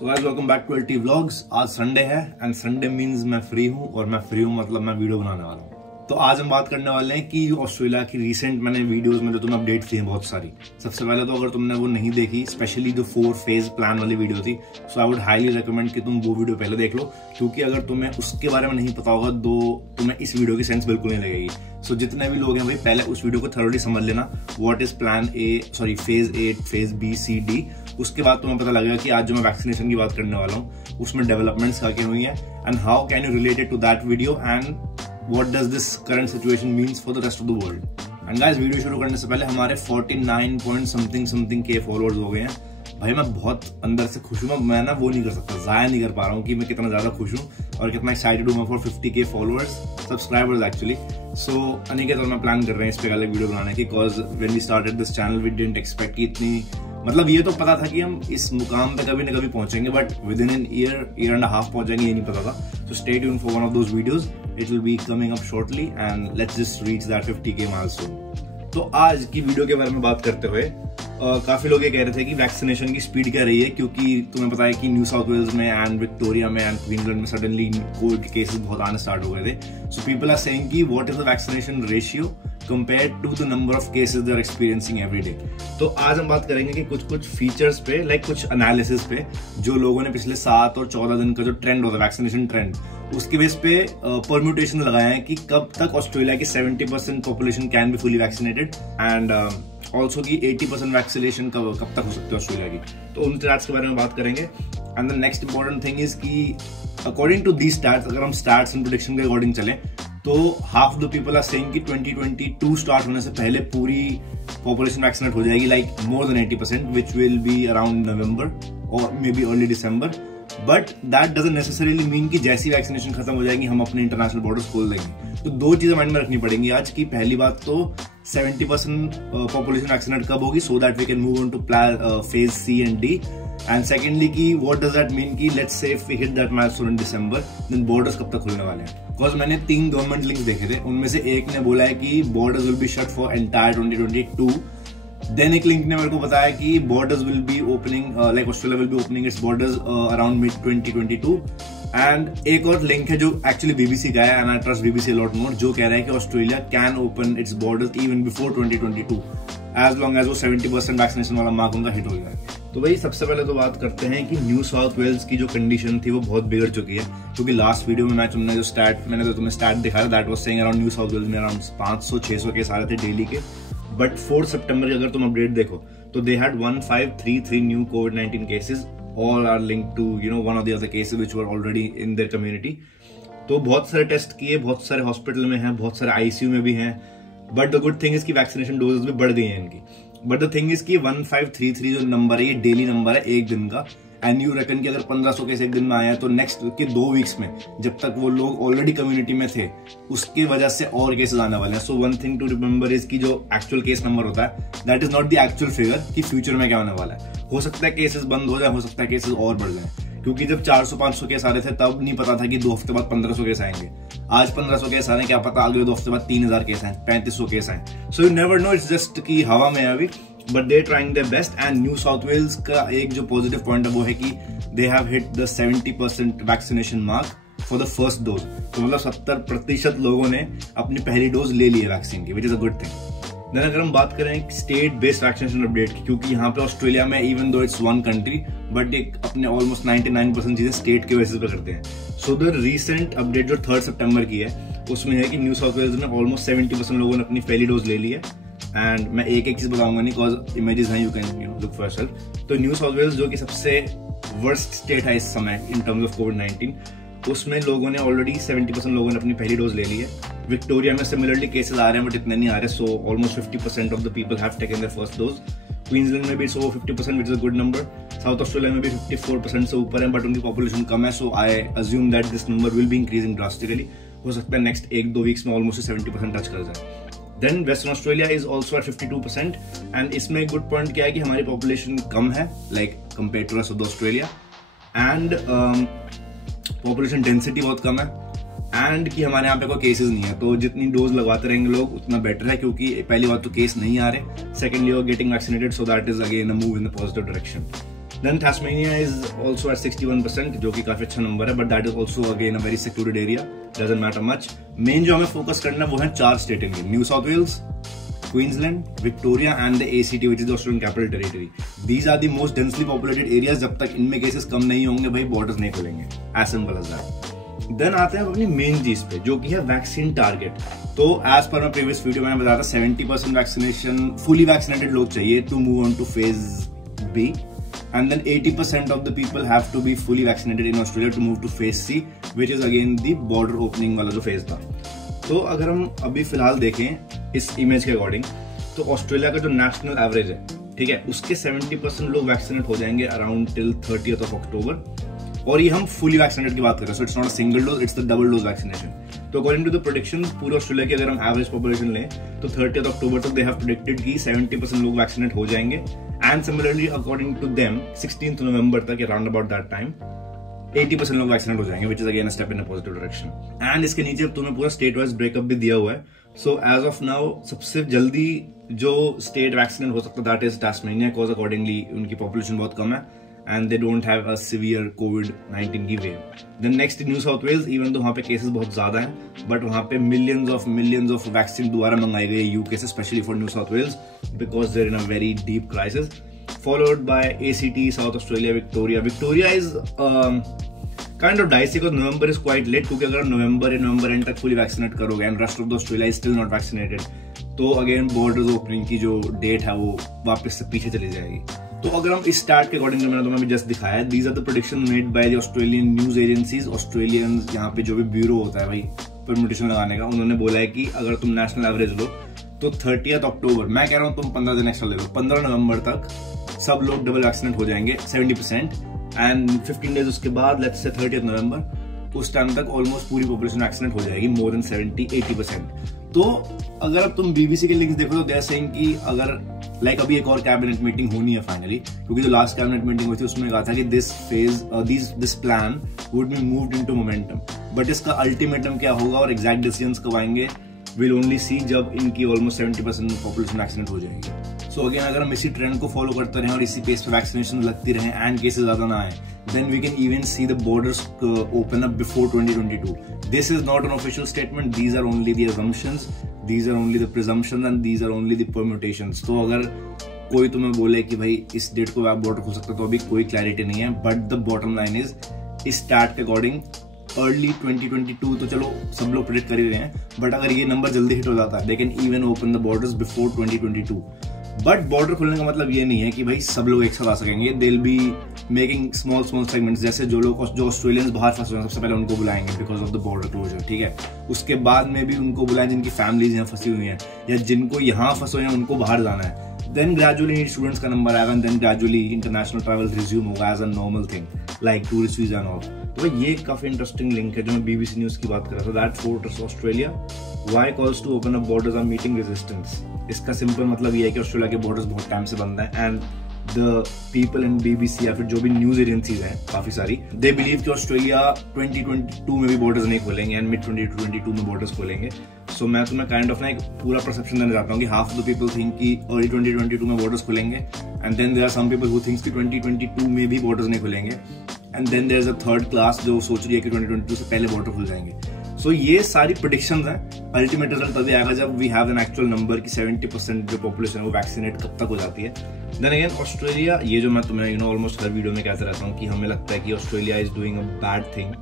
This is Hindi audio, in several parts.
So guys welcome back to LT vlogs. आज संडे है एंड संडे मींस मैं फ्री हूँ और मैं फ्री हूँ मतलब मैं वीडियो बनाने वाला हूँ। तो आज हम बात करने वाले हैं कि ऑस्ट्रेलिया की रिसेंट मैंने वीडियोस में जो तुम्हें अपडेट दी हैं बहुत सारी। सबसे पहले तो अगर तुमने वो नहीं देखी, स्पेशली जो 4 फेज प्लान वाली वीडियो थी, सो आई वुड हाईली रिकमेंड कि तुम वो वीडियो पहले देख लो, क्योंकि अगर तुम्हें उसके बारे में नहीं पता होगा तो तुम्हें इस वीडियो की सेंस बिल्कुल नहीं लगेगी। सो जितने भी लोग हैं भाई पहले उस वीडियो को थरोली समझ लेना, what is plan phase A, phase B, C, D. उसके बाद तुम्हें पता लगेगा कि आज जो मैं वैक्सीनेशन की बात करने वाला हूँ उसमें डेवलपमेंट्स क्या क्या हुई है and how can you related to that video and what does this current situation means for the rest of the world. And guys, video शुरू करने से पहले हमारे 49 point something के फॉलोअर्स हो गए हैं। भाई मैं बहुत अंदर से खुश हूँ। मैं ना वो नहीं कर सकता, जाया नहीं कर पा रहा हूँ कि मैं कितना ज्यादा खुश हूँ और कितना एक्साइटेड हूँ for 50K followers, subscribers actually. So Aniket और मैं प्लान कर रहे हैं इस पे अलग वीडियो बनाने की, because when we started this channel we didn't expect कि इतनी, मतलब ये तो पता था कि हम इस मुकाम पे कभी ना कभी पहुंचेंगे, but with in an year and half पहुंचेंगे ये नहीं पता था। So stay tuned for one of those videos, it will be coming up shortly and let's just reach that 50K milestone. तो आज की वीडियो के बारे में बात करते हुए काफी लोग ये कह रहे थे कि वैक्सीनेशन की स्पीड क्या रही है, क्योंकि तुम्हें पता है कि न्यू साउथ वेल्स में एंड विक्टोरिया में एंड क्वींसलैंड में सडनली कोविड के केसेस बहुत आने स्टार्ट हो गए थे। सो पीपल आर सेइंग कि what is the vaccination ratio compared to the number of cases they are experiencing every day। तो आज हम बात करेंगे कि कुछ फीचर्स पे, लाइक कुछ एनालिसिस पे जो लोगों ने पिछले 7 और 14 दिन का जो ट्रेंड होता है वैक्सीनेशन ट्रेंड, उसके बेस पे परम्यूटेशन लगाया है कि कब तक ऑस्ट्रेलिया की 70% population can be fully vaccinated and also की 80% वैक्सीनेशन कब तक हो सकती है ऑस्ट्रेलिया की। तो उन स्टैट्स के बारे में बात करेंगे। And the next important thing is कि अकॉर्डिंग टू दी स्टैट्स, अगर हम स्टैट्स एंड प्रेडिक्शन के अकॉर्डिंग चले तो half the people are saying कि 2022 स्टार्ट होने से पहले पूरी पॉपुलेशन वैक्सीनेट हो जाएगी, like more than 80%, which will be around November और may be early December. But that doesn't necessarily mean कि जैसी वैक्सीनेशन खत्म हो जाएगी हम अपने इंटरनेशनल बॉर्डर्स खोल देंगे। तो 2 चीजें माइंड में रखनी पड़ेंगी आज की। पहली बात तो 70% पॉपुलेशन वैक्सीनेट कब होगी, so that we can move on to phase C and D. And secondly की व्हाट डज दैट मीन कि let's say if we hit that milestone in December, then borders कब तक खुलने वाले हैं। बिकॉज मैंने 3 गवर्नमेंट लिंक्स देखे थे, उनमें से एक ने बोला है कि borders will be shut for entire 2022। Then एक लिंक ने मेरे को बताया कि borders will be opening, like Australia will be opening its borders around mid 2022। And एक और लिंक है जो एक्चुअली बीबीसी का है and I trust BBC lot more, जो कह रहा है कि Australia can open its borders even before 2022 as long as वो 70% वैक्सीनेशन वाला मार्क उनका हिट हो जाए। तो भाई सबसे पहले तो बात करते हैं कि न्यू साउथ वेल्स की जो कंडीशन थी वो बहुत बिगड़ चुकी है, क्योंकि लास्ट वीडियो में मैंने जो तुम्हें स्टैट दिखाया that was saying around New South Wales में अराउंड 500-600 केस आ रहे थे डेली के। बट 4 सितंबर की अगर तुम अपडेट देखो तो दे हैड 1533 न्यू कोविड-19 cases, all are linked to one of the other cases which were already in their community. तो बहुत सारे टेस्ट किए, बहुत सारे हॉस्पिटल में हैं, बहुत सारे आईसीयू में भी हैं। But the good thing is कि वैक्सीनेशन डोजेस भी बढ़ गई हैं इनकी। बट द थिंग इज कि 1533 जो नंबर है ये डेली नंबर है एक दिन का, एंड यू रेकन कि अगर 1500 केस एक दिन में आया तो नेक्स्ट के 2 वीक्स में जब तक वो लोग ऑलरेडी कम्युनिटी में थे उसकी वजह से और केसेस आने वाले हैं। So one thing to remember is कि जो एक्चुअल केस नंबर होता है that is not the actual figure कि फ्यूचर में क्या होने वाला है। हो सकता है केसेस बंद हो जाए, हो सकता है केसेस और बढ़ जाए, क्योंकि जब 400-500 केस आ रहे थे तब नहीं पता था कि 2 हफ्ते बाद 1500 केस आएंगे। आज 1500 केस आ रहे हैं, क्या पता अगले 2 हफ्ते बाद 3000 केस आए, 3500 केस आए। So you never know, it's just कि हवा में है अभी, but they trying their best. And New South Wales का एक जो पॉजिटिव पॉइंट है वो है कि they have hit the 70% vaccination mark for the first dose. तो मतलब 70% लोगों ने अपनी पहली डोज ले ली है वैक्सीन की, which is a good thing. Then अगर हम बात करें स्टेट बेस्ड वैक्सीनेशन अपडेट की, क्योंकि यहाँ पे ऑस्ट्रेलिया में even though it's 1 country but एक अपने ऑलमोस्ट 99% चीजें स्टेट के बेसिस पे करते हैं। सो द रीसेंट अपडेट जो 3 सितंबर की है उसमें है कि न्यू साउथ वेल्स में ऑलमोस्ट 70% लोगों ने अपनी पहली डोज ले ली है। एंड मैं एक चीज बताऊंगा नहीं, बिकॉज इमेजेस हैं, you can look for yourself. तो न्यू साउथ वेल्स जो कि सबसे वर्स्ट स्टेट है इस समय इन टर्म्स ऑफ कोविड-19, उसमें लोगों ने ऑलरेडी 70% लोगों ने अपनी पहली डोज ले ली है। विक्टोरिया में सिमिलरली केसेस आ रहे हैं बट इतने नहीं आ रहे, so almost 50% of the people have taken their first dose. Queensland में भी so 50% which is a good number. South Australia में भी 54% से ऊपर है, बट उनकी पॉपुलेशन कम है, so I assume that this number will be increasing drastically. हो सकता है नेक्स्ट 1-2 वीक्स में ऑलमोस्ट 70% टच कर जाए। Then western Australia is also at 52%। And इसमें गुड पॉइंट क्या है कि हमारी पॉपुलेशन कम है, like compare to rest of the Australia, and population density बहुत कम है, एंड कि हमारे यहाँ पे कोई केसेस नहीं है। तो जितनी डोज लगवाते रहेंगे लोग उतना बेटर है, क्योंकि पहली बात तो केस नहीं आ रहे, secondly you are getting vaccinated, so that is again a move in the positive direction. Then Tasmania is also at 61%, जो कि काफी अच्छा नंबर है, but that is also again a very secured area, doesn't matter much. Main जो हमें फोकस करना है वो है 4 स्टेट इनके, New South Wales, Queensland, Victoria and the ACT, which is the Australian Capital Territory. These are the most densely populated areas. जब तक इनमें केसेस कम नहीं होंगे भाई बॉर्डर्स नहीं खुलेंगे, as simple as that. Then आते हैं अपनी मेन चीज पे, जो कि है वैक्सीन टारगेट। तो as per my previous video मैंने बताया था 70% वैक्सीनेशन फुली वैक्सीनेटेड लोग चाहिए to move on to phase B, and then 80% of the people have to be fully vaccinated in Australia to move to phase C, which is again the border opening वाला जो फेज था। तो अगर हम अभी फिलहाल देखें इस इमेज के अकॉर्डिंग, तो ऑस्ट्रेलिया का जो नेशनल एवरेज है, ठीक है, उसके 70% लोग वैक्सीनेट हो जाएंगे around till 30th of October, और ये हम फुली वैक्सीनेटेड की बात कर रहे हैं, so it's not a single dose, it's the double dose vaccination. तो अकॉर्डिंग टू द प्रेडिक्शन पूरे ऑस्ट्रेलिया की अगर हम एवरेज पॉपुलेशन लें तो 30th October तक दे हैव प्रेडिक्टेड कि 70% लोग वैक्सीनेट हो जाएंगे, and similarly according to them 16th November तक अराउंड अबाउट दैट टाइम 80% लोग वैक्सीनेट हो जाएंगे, which is again a step in a positive direction. And इसके नीचे तुम्हें पूरा स्टेट वाइज ब्रेकअप भी दिया हुआ है। सो एज ऑफ नाउ सबसे जल्दी जो स्टेट वैक्सीनेट हो सकता है that is Tasmania, because accordingly उनकी पॉपुलेशन बहुत कम है and they don't have a severe कोविड-19 की wave. Then next New South Wales, even though वहां पे केसेस बहुत ज्यादा हैं, बट वहां पे मिलियंस ऑफ वैक्सीन दोबारा मंगाई गई है यूके से, specially for New South Wales, because they're in a very deep crisis. Followed by ACT, South Australia, Victoria. Victoria is kind of dicey because November is quite late, क्योंकि अगर नवंबर एंड तक फुली वैक्सीनेट करोगे and rest of the Australia is still not vaccinated, तो अगेन बॉर्डर्स ओपनिंग की जो डेट है वो वापस से पीछे चली जाएगी। तो अगर हम इस स्टार्ट के अकॉर्डिंग मैंने तुम्हें जस्ट दिखाया है, these are the prediction made by the Australian news agencies. Australian यहाँ पे जो भी ब्यूरो होता है भाई परम्यूटेशन लगाने का, उन्होंने बोला है कि अगर तुम नेशनल एवरेज लो तो 30th October, मैं कह रहा हूँ तुम 15 दिन एक्स्ट्रा ले लो, 15 नवंबर तक सब लोग डबल वैक्सीनेट हो जाएंगे 70%, एंड 15 डेज उसके बाद लेट्स से 30th November, उस टाइम तक ऑलमोस्ट पूरी पॉपुलेशन वैक्सीनेट हो जाएगी, मोर देन 70-80%। तो अगर अब तुम BBC के लिंक्स देखो तो दे आर सेइंग कि अगर लाइक अभी एक और कैबिनेट मीटिंग होनी है फाइनली, क्योंकि जो लास्ट कैबिनेट मीटिंग हुई थी उसमें कहा था कि this plan would be moved into momentum, but इसका अल्टीमेटम क्या होगा और एग्जैक्ट डिसीजंस कब आएंगे विल ओनली सी जब इनकी ऑलमोस्ट 70% पॉपुलेशन वैक्सीनेट हो जाएगी। सो अगेन अगर हम इसी ट्रेंड को फॉलो करते रहें और इसी पेस पे वैक्सीनेशन लगती रहे एंड केसेस ज्यादा ना आए, then we can even see the borders open up before 2022। This is not an official statement, these are only the assumptions, these are only the presumptions and these are only the permutations. तो अगर कोई तुम्हें बोले कि भाई इस डेट को बॉर्डर खुल सकता है, तो अभी कोई क्लैरिटी नहीं है, but the bottom line is इस स्टार्ट के अकॉर्डिंग अर्ली 2022 तो चलो सब लोग प्रेडिक्ट कर ही रहे हैं, बट अगर ये नंबर जल्दी हिट हो जाता है, they can even open the borders before 2022। But border खुलने का मतलब ये नहीं है कि भाई सब लोग एक साथ आ सकेंगे, they will be making small segments, जैसे जो ऑस्ट्रेलियंस बाहर फंसे हैं सबसे पहले उनको बुलाएंगे because of the border closure, ठीक है। उसके बाद में भी उनको बुलाएं जिनकी फैमिलीज यहाँ फंसी हुई हैं या जिनको यहाँ फंसे हुए हैं उनको बाहर जाना है। देन ग्रेजुअली स्टूडेंट्स का नंबर आएगा, then gradually international travel resume होगा as a normal thing like tourist visa and all. तो ये काफी इंटरेस्टिंग लिंक है जो मैं BBC न्यूज की बात कर रहा था, that fortress Australia why calls to open up borders are meeting resistance. इसका सिंपल मतलब ये है कि ऑस्ट्रेलिया के बॉर्डर्स बहुत टाइम से बंद है and the people in BBC या फिर जो भी न्यूज एजेंसीज हैं काफी सारी, दे बिलीव कि ऑस्ट्रेलिया 2022 में भी बॉर्डर्स नहीं खोलेंगे एंड मिड 2022 में बॉर्डर्स खोलेंगे। सो मैं तुम्हें काइंड ऑफ ना एक पूरा परसेप्शन देना चाहता हूँ कि half of the people think कि अर्ली 2022 में बॉर्डर्स खुलेंगे and then there are some people who thinks कि 2022 में भी बॉर्डर्स नहीं खुलेंगे and then there is a third class जो सोच रही है कि 2022 से पहले बॉर्डर खुल जाएंगे। सो ये सारी प्रेडिक्शंस हैं, अल्टीमेट रिजल्ट तभी आएगा जब we have an actual number कि 70% जो पॉपुलेशन है वो वैक्सीनेट कब तक हो जाती है। देन अगेन ऑस्ट्रेलिया, ये जो मैं तुम्हें ऑलमोस्ट हर वीडियो में कहता रहता हूँ कि हमें लगता है कि Australia is doing a bad thing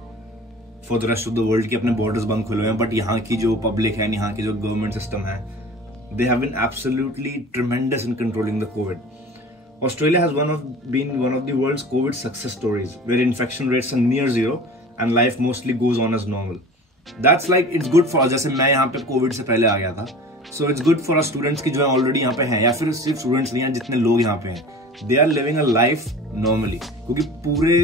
for the rest of the world, कि अपने बॉर्डर्स बंद खुले हैं, बट यहाँ की जो पब्लिक है, यहाँ की जो गवर्नमेंट सिस्टम है, they have been absolutely tremendous in controlling the Covid. Australia has been one of the world's COVID success stories, where infection rates are near zero and life mostly goes on as normal. That's like it's good for us. जैसे मैं यहाँ पे कोविड से पहले आ गया था, so it's good for our students की जो है ऑलरेडी यहाँ पे हैं, या फिर सिर्फ स्टूडेंट्स नहीं है, जितने लोग यहाँ पे हैं, they are living a life normally, क्योंकि पूरे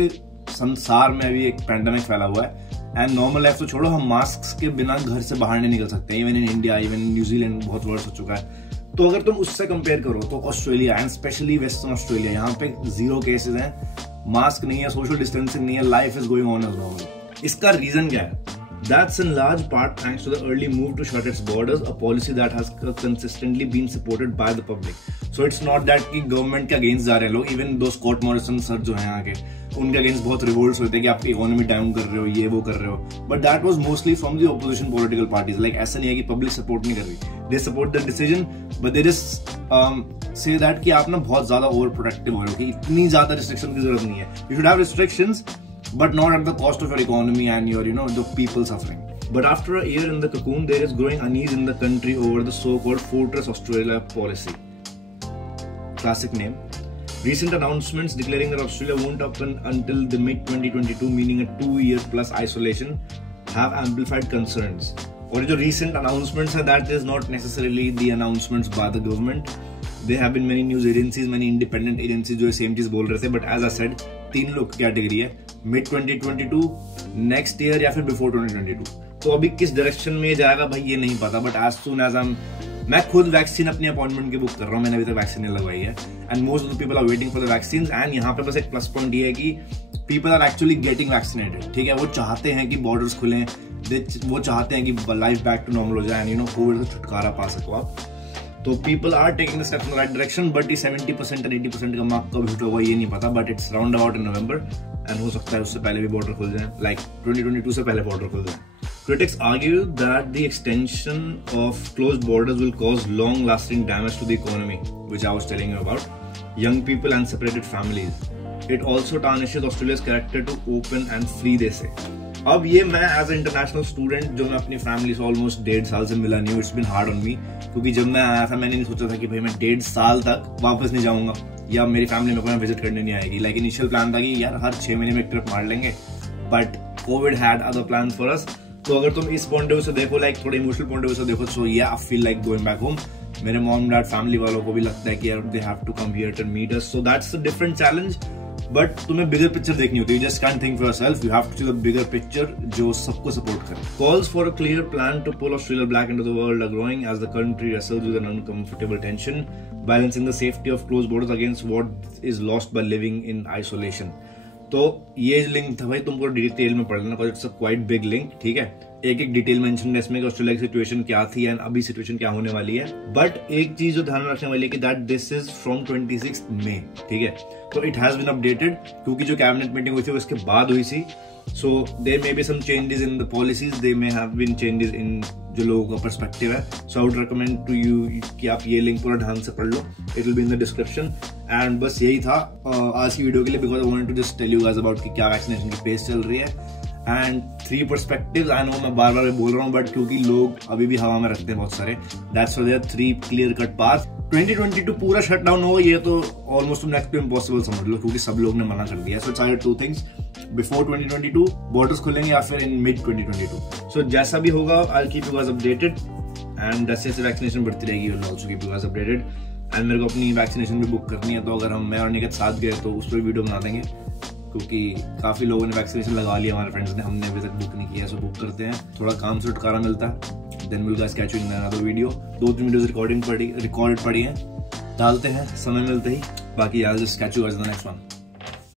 संसार में अभी एक पैंडेमिक फैला हुआ है एंड नॉर्मल लाइफ तो छोड़ो, हम मास्क के बिना घर से बाहर नहीं निकल सकते। Even in India, even in New Zealand बहुत वर्स हो चुका है। तो अगर तुम उससे कंपेयर करो तो Australia and specially western Australia, यहाँ पे 0 केसेस हैं, मास्क नहीं है, सोशल डिस्टेंसिंग नहीं है, life is going on as normal. इसका रीजन क्या है? That's in large part thanks to the early move to shut its borders, a policy that has consistently been supported by the public. So it's not that कि गवर्नमेंट के अगेंस्ट जा रहे हैं लोग, even though Scott Morrison sir जो हैं आगे, उनके अगेंस्ट बहुत रिवोल्ट्स होते हैं कि आप इकोनॉमी डाउन कर रहे हो, ये वो कर रहे हो, but that was mostly from the opposition political parties. Like ऐसा नहीं है कि पब्लिक सपोर्ट नहीं कर रही, they support the decision, but they just say that कि आप ना बहुत ज्यादा ओवर प्रोटेक्टिव हो रहे हो, कि इतनी ज्यादा रिस्ट्रिक्शन की जरूरत नहीं है, you should have restrictions but not at the cost of your economy and your, the people suffering. But after a year in the cocoon, there is growing unease in the country over the so-called Fortress Australia policy. Classic name. Recent announcements declaring that Australia won't open until the mid-2022, meaning a 2-year plus isolation, have amplified concerns. और जो recent announcements है, that is not necessarily the announcements by the government. There have been many news agencies, many independent agencies जो same चीज बोल रहे थे, but as I said, 3 लोग की कैटेगरी है, मिड 2022, नेक्स्ट ईयर या फिर बिफोर 2022। तो अभी किस डायरेक्शन में जाएगा भाई ये नहीं पता, बट एज सून एज मैं खुद वैक्सीन अपनी अपॉइंटमेंट की बुक कर रहा हूँ, मैंने अभी तक वैक्सीन नहीं लगवाई है, and most of the people are waiting for the vaccine. And यहाँ पे बस एक प्लस पॉइंट ये है कि people are actually getting vaccinated, ठीक है, वो चाहते हैं कि बॉर्डर्स खुलें, वो चाहते हैं कि लाइफ बैक टू नॉर्मल हो जाए, एंड कोविड से छुटकारा पा सको आप। तो people are taking the steps in the right direction, but ये 70% और 80% का मार्क कब हिट होगा ये नहीं पता, but it's round about in November, and हो सकता है उससे पहले भी बॉर्डर खुल जाए, लाइक 2022 से पहले बॉर्डर खुल जाए। Critics argue that the extension of closed borders will cause long-lasting damage to the economy, which I was telling you about, young people and separated families. It also tarnishes Australia's character to open and free, they say. अब ये मैं एज ए इंटरनेशनल स्टूडेंट जो मैं अपनी फैमिली से ऑलमोस्ट 1.5 साल से मिला नहीं हूँ, it's been hard on me, क्योंकि जब मैं आया था मैंने नहीं सोचा था कि भाई मैं 1.5 साल तक वापस नहीं जाऊंगा या मेरी फैमिली में कोई विजिट करने नहीं आएगी। लाइक इनिशियल प्लान था कि यार हर 6 महीने में एक ट्रिप मार लेंगे, but Covid had other plan for us. तो अगर तुम इस पॉइंट ऑफ व्यू से देखो, लाइक थोड़े इमोशनल पॉइंट ऑफ व्यू से देखो, so yeah I feel like going back home. मेरे मॉम डैड फैमिली वालों को भी लगता है कि यार they have to come here to meet us, so that's a different challenge. But तुम्हें बिगर पिक्चर देखनी होती है, you just can't think for yourself, you have to see the bigger picture जो सबको सपोर्ट करे। Calls for a clear plan to pull Australia back into the world are growing as the country wrestles with an uncomfortable tension, balancing the safety of closed borders against what is lost by living in isolation. तो ये लिंक था भाई, तुमको डिटेल में पढ़ लेना, because it's a quite big link, ठीक है। एक एक डिटेल मेंशन है इसमें कि ऑस्ट्रेलिया की सिचुएशन क्या थी एंड अभी सिचुएशन क्या होने वाली है। बट एक चीज जो ध्यान रखने वाली है कि दैट दिस इज फ्रॉम 26 मई, ठीक है। तो इट हैज बीन अपडेटेड क्योंकि जो कैबिनेट मीटिंग हुई थी उसके बाद हुई थी। So there may be some changes in the policies, there may have been changes in जो लोगों का पर्सपेक्टिव है। So I would recommend to you कि आप ये लिंक पूरा ध्यान से पढ़ लो, it will be in the description. And बस यही था आज की वीडियो के लिए, because I wanted to just tell you guys about कि क्या वैक्सीनेशन की पेस चल रही है एंड 3 पर्सपेक्टिव्स। आई नो मैं बार बार बोल रहा हूँ, बट क्योंकि लोग अभी भी हवा में रखते हैं बहुत सारे, that's why there 3 clear cut path. 2022 पूरा शट डाउन हो ये तो ऑलमोस्ट नेक्स्ट टू इम्पॉसिबल समझ लो, क्योंकि सब लोग ने मना कर दिया। So it's either 2 things, before 2022 borders खुलेंगे या फिर इन मिड 2022। सो जैसा भी होगा I will keep you guys updated, and जैसे जैसे वैक्सीनेशन बढ़ती रहेगी I will also keep you guys updated. And मेरे को अपनी वैक्सीनेशन भी बुक करनी है, तो अगर मैं और निकेत साथ गए तो उस पर वीडियो बना देंगे, क्योंकि काफी लोगों ने वैक्सीनेशन लगा लिया हमारे फ्रेंड्स ने, हमने अभी तक बुक नहीं किया। सो बुक करते हैं, थोड़ा काम से छुटकारा मिलता है। Then will guys catch you in another video. 2-3 videos record पड़ी हैं, डालते हैं समय मिलते ही। बाकी I will just catch you guys in the next one.